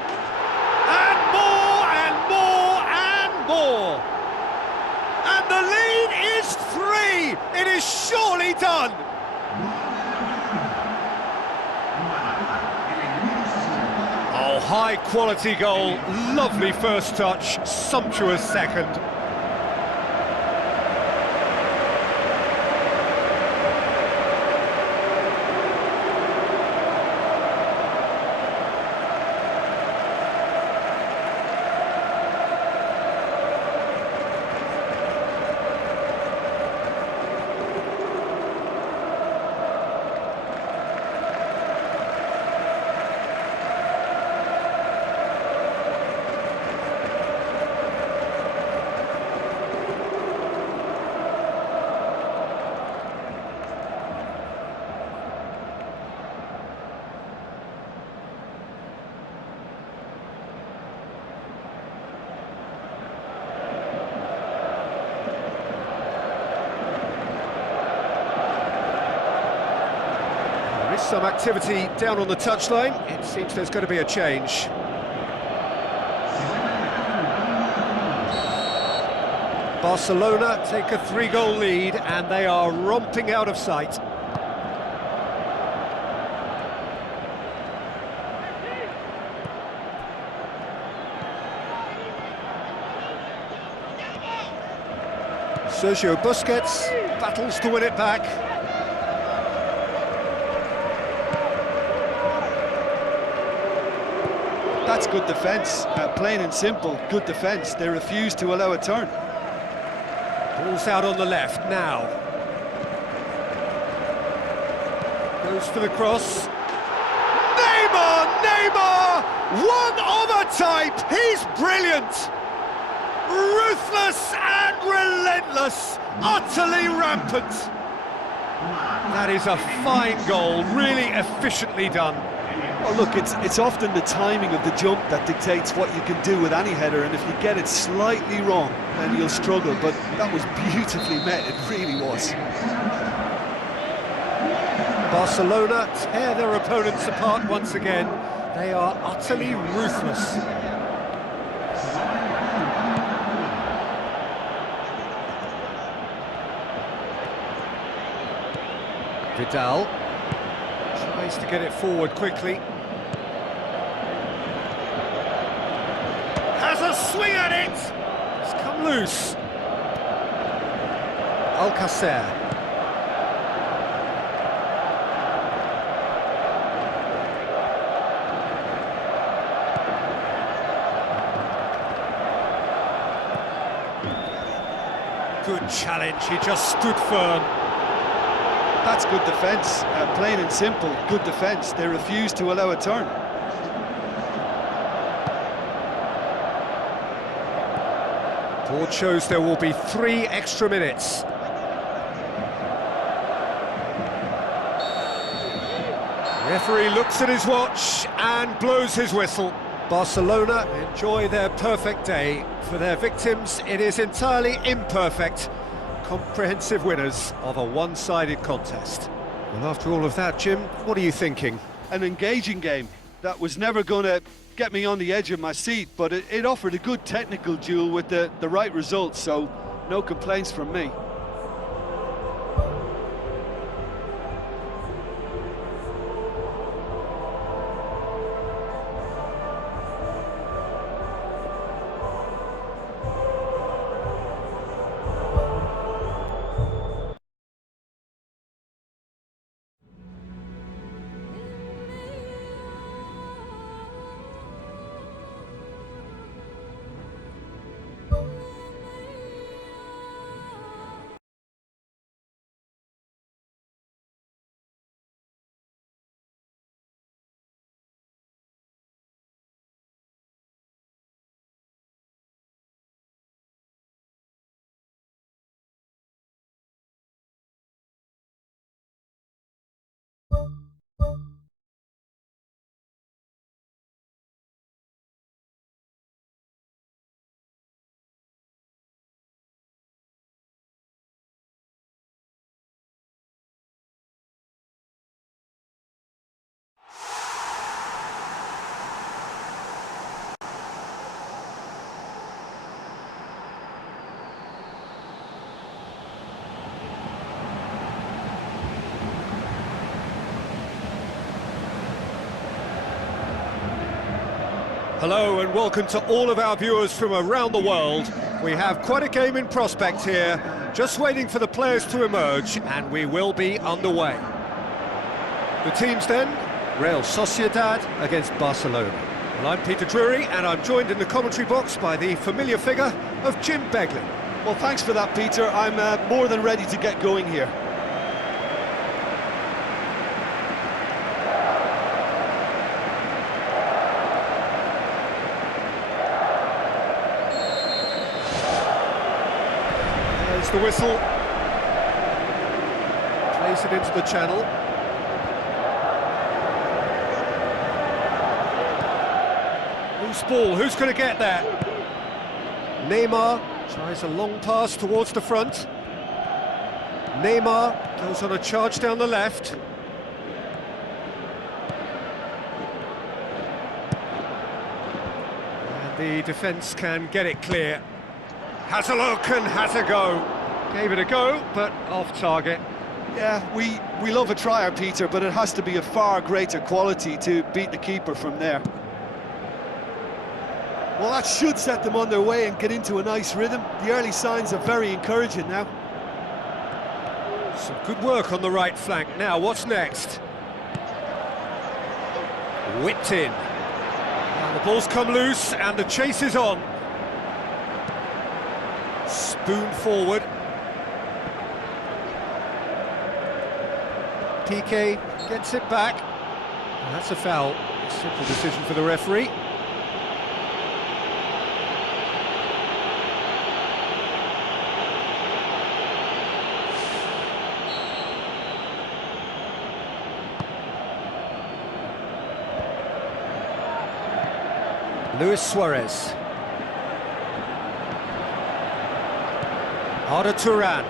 And more and more and more! And the lead is 3! It is surely done! Oh, high-quality goal, lovely first touch, sumptuous second. Some activity down on the touchline. It seems there's going to be a change. Barcelona take a 3-goal lead and they are romping out of sight. Sergio Busquets battles to win it back. That's good defence, plain and simple, good defence. They refuse to allow a turn. Ball's out on the left now. Goes for the cross. Neymar! One of a type! He's brilliant! Ruthless and relentless, utterly rampant. That is a fine goal, really efficiently done. Well, look, it's often the timing of the jump that dictates what you can do with any header, and if you get it slightly wrong, then you'll struggle, but that was beautifully met, it really was. Barcelona tear their opponents apart once again. They are utterly ruthless. Vidal tries to get it forward quickly. Has a swing at it! It's come loose. Alcacer. Good challenge, he just stood firm. That's good defence, plain and simple, good defence. They refuse to allow a turn. Board shows there will be 3 extra minutes. Referee looks at his watch and blows his whistle. Barcelona enjoy their perfect day. For their victims, it is entirely imperfect. Comprehensive winners of a one-sided contest. Well, after all of that, Jim, what are you thinking? An engaging game that was never going to get me on the edge of my seat, but it offered a good technical duel with the right results, so no complaints from me. Hello and welcome to all of our viewers from around the world. We have quite a game in prospect here, just waiting for the players to emerge, and we will be underway. The teams then, Real Sociedad against Barcelona. Well, I'm Peter Drury, and I'm joined in the commentary box by the familiar figure of Jim Beglin. Well, thanks for that, Peter. I'm more than ready to get going here. The whistle, plays it into the channel. Loose ball, who's going to get there? Neymar tries a long pass towards the front. Neymar goes on a charge down the left. And the defence can get it clear. Has a look and has a go. Gave it a go, but off target. Yeah, we love a trier, Peter, but it has to be of far greater quality to beat the keeper from there. Well, that should set them on their way and get into a nice rhythm. The early signs are very encouraging now. Some good work on the right flank. Now, what's next? Whipped in. And the ball's come loose and the chase is on. Spoon forward. Piqué gets it back. And that's a foul. A simple decision for the referee. Luis Suarez. Arda Turan.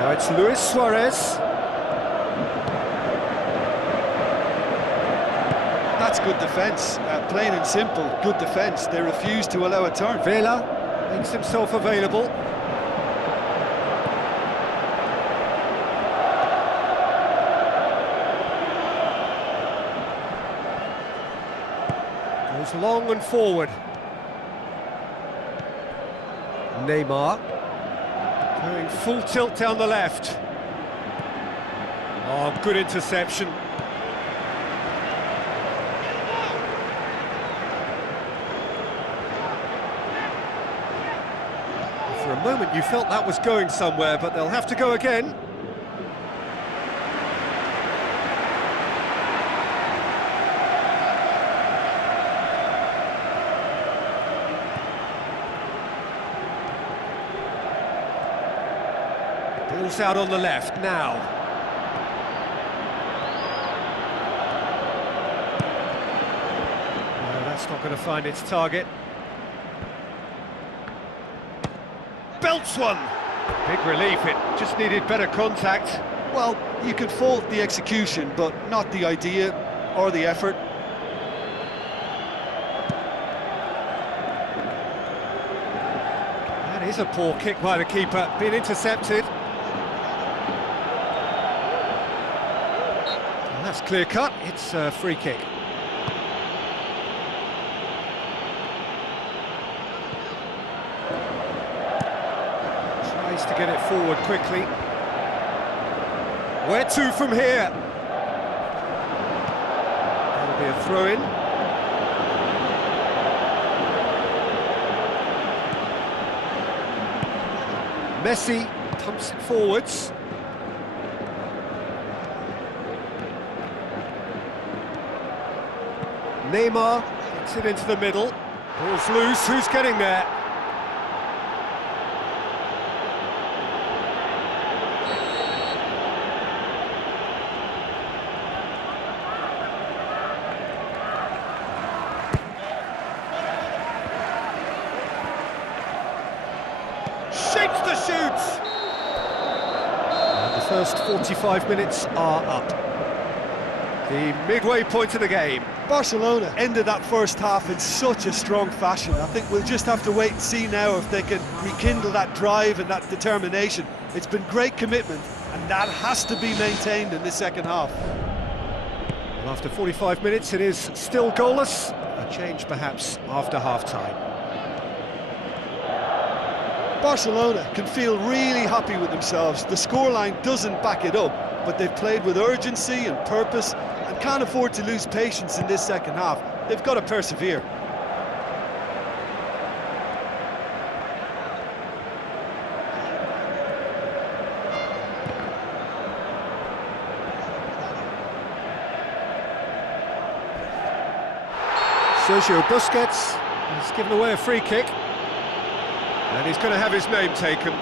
Now it's Luis Suarez. That's good defence, plain and simple, good defence. They refuse to allow a turn. Vela makes himself available. Goes long and forward. Neymar going full tilt down the left. Oh, good interception. For a moment you felt that was going somewhere, but they'll have to go again. Ball's out on the left now. It's not going to find its target. Belts one! Big relief, it just needed better contact. Well, you can fault the execution, but not the idea or the effort. That is a poor kick by the keeper, being intercepted. And that's clear cut, it's a free kick. Tries to get it forward quickly. Where to from here? That'll be a throw-in. Messi pumps it forwards. Neymar gets it into the middle. Ball's loose, who's getting there? Shapes the shoots! And the first 45 minutes are up. The midway point of the game. Barcelona ended that first half in such a strong fashion. I think we'll just have to wait and see now if they can rekindle that drive and that determination. It's been great commitment, and that has to be maintained in the second half. Well, after 45 minutes, it is still goalless. A change perhaps after half-time. Barcelona can feel really happy with themselves. The scoreline doesn't back it up, but they've played with urgency and purpose and can't afford to lose patience in this second half. They've got to persevere. Sergio Busquets has given away a free kick. And he's going to have his name taken.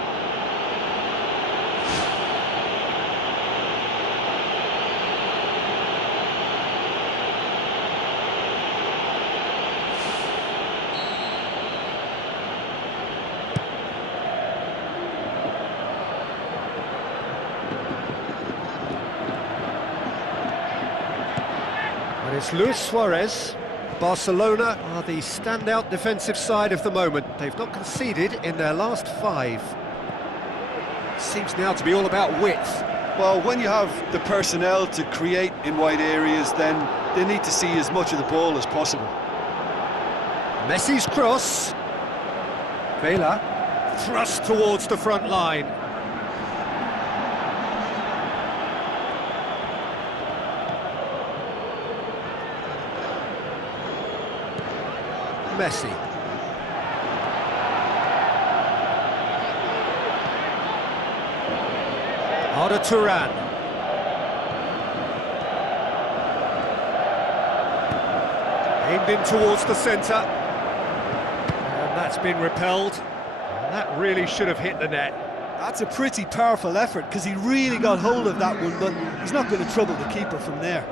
And it's Luis Suarez. Barcelona are the standout defensive side of the moment. They've not conceded in their last 5. Seems now to be all about width. Well, when you have the personnel to create in wide areas, then they need to see as much of the ball as possible. Messi's cross. Vela thrust towards the front line. Messi. Arda Turan. Aimed in towards the centre. And that's been repelled. And that really should have hit the net. That's a pretty powerful effort, because he really got hold of that one, but he's not going to trouble the keeper from there.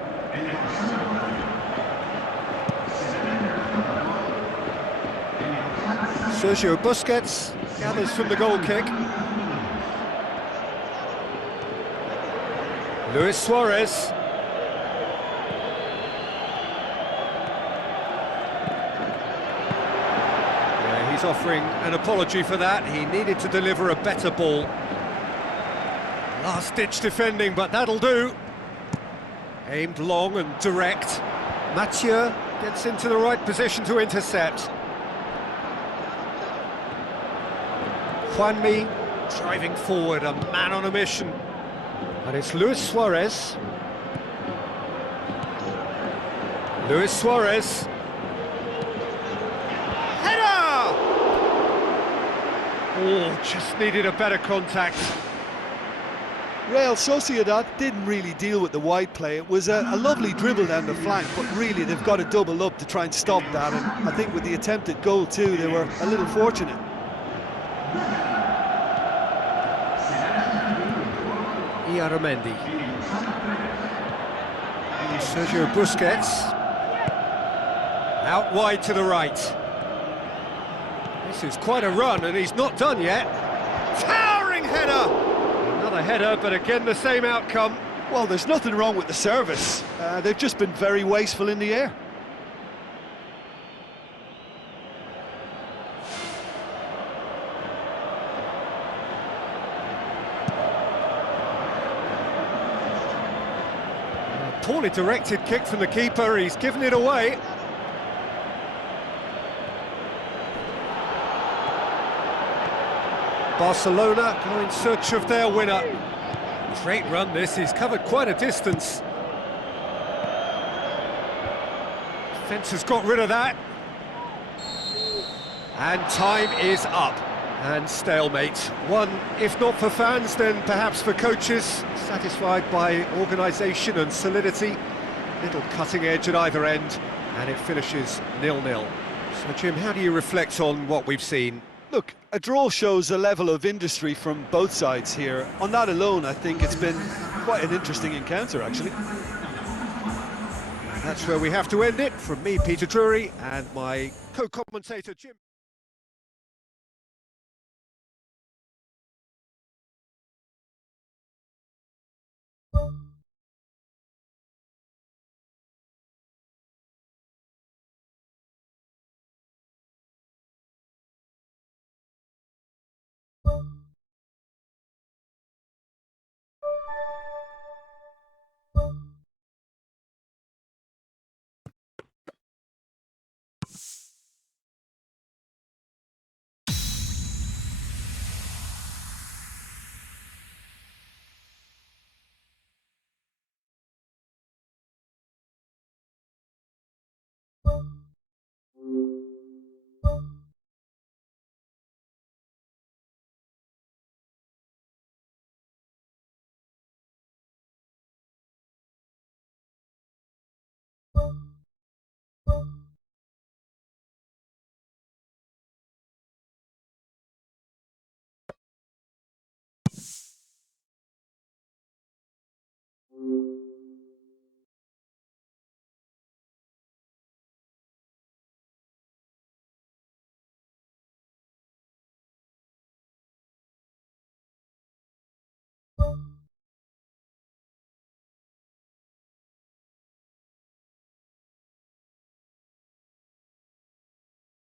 Sergio Busquets gathers from the goal kick. Luis Suarez. Yeah, he's offering an apology for that. He needed to deliver a better ball. Last-ditch defending, but that'll do. Aimed long and direct. Mathieu gets into the right position to intercept. Juanmi driving forward, a man on a mission. And it's Luis Suarez. Luis Suarez. Header! Oh, just needed a better contact. Real Sociedad didn't really deal with the wide play. It was a lovely dribble down the flank, but really they've got to double up to try and stop that. And I think with the attempted goal too, they were a little fortunate. Iaramendi. Sergio Busquets. Out wide to the right. This is quite a run, and he's not done yet. Towering header! Another header, but again the same outcome. Well, there's nothing wrong with the service. They've just been very wasteful in the air. Poorly directed kick from the keeper, he's given it away. Barcelona go in search of their winner. Great run this, he's covered quite a distance. Defence has got rid of that. And time is up. And stalemate. One, if not for fans, then perhaps for coaches, satisfied by organisation and solidity. Little cutting edge at either end, and it finishes 0-0. So Jim, how do you reflect on what we've seen? Look, a draw shows a level of industry from both sides here. On that alone, I think it's been quite an interesting encounter, actually. That's where we have to end it. From me, Peter Drury, and my co-commentator, Jim.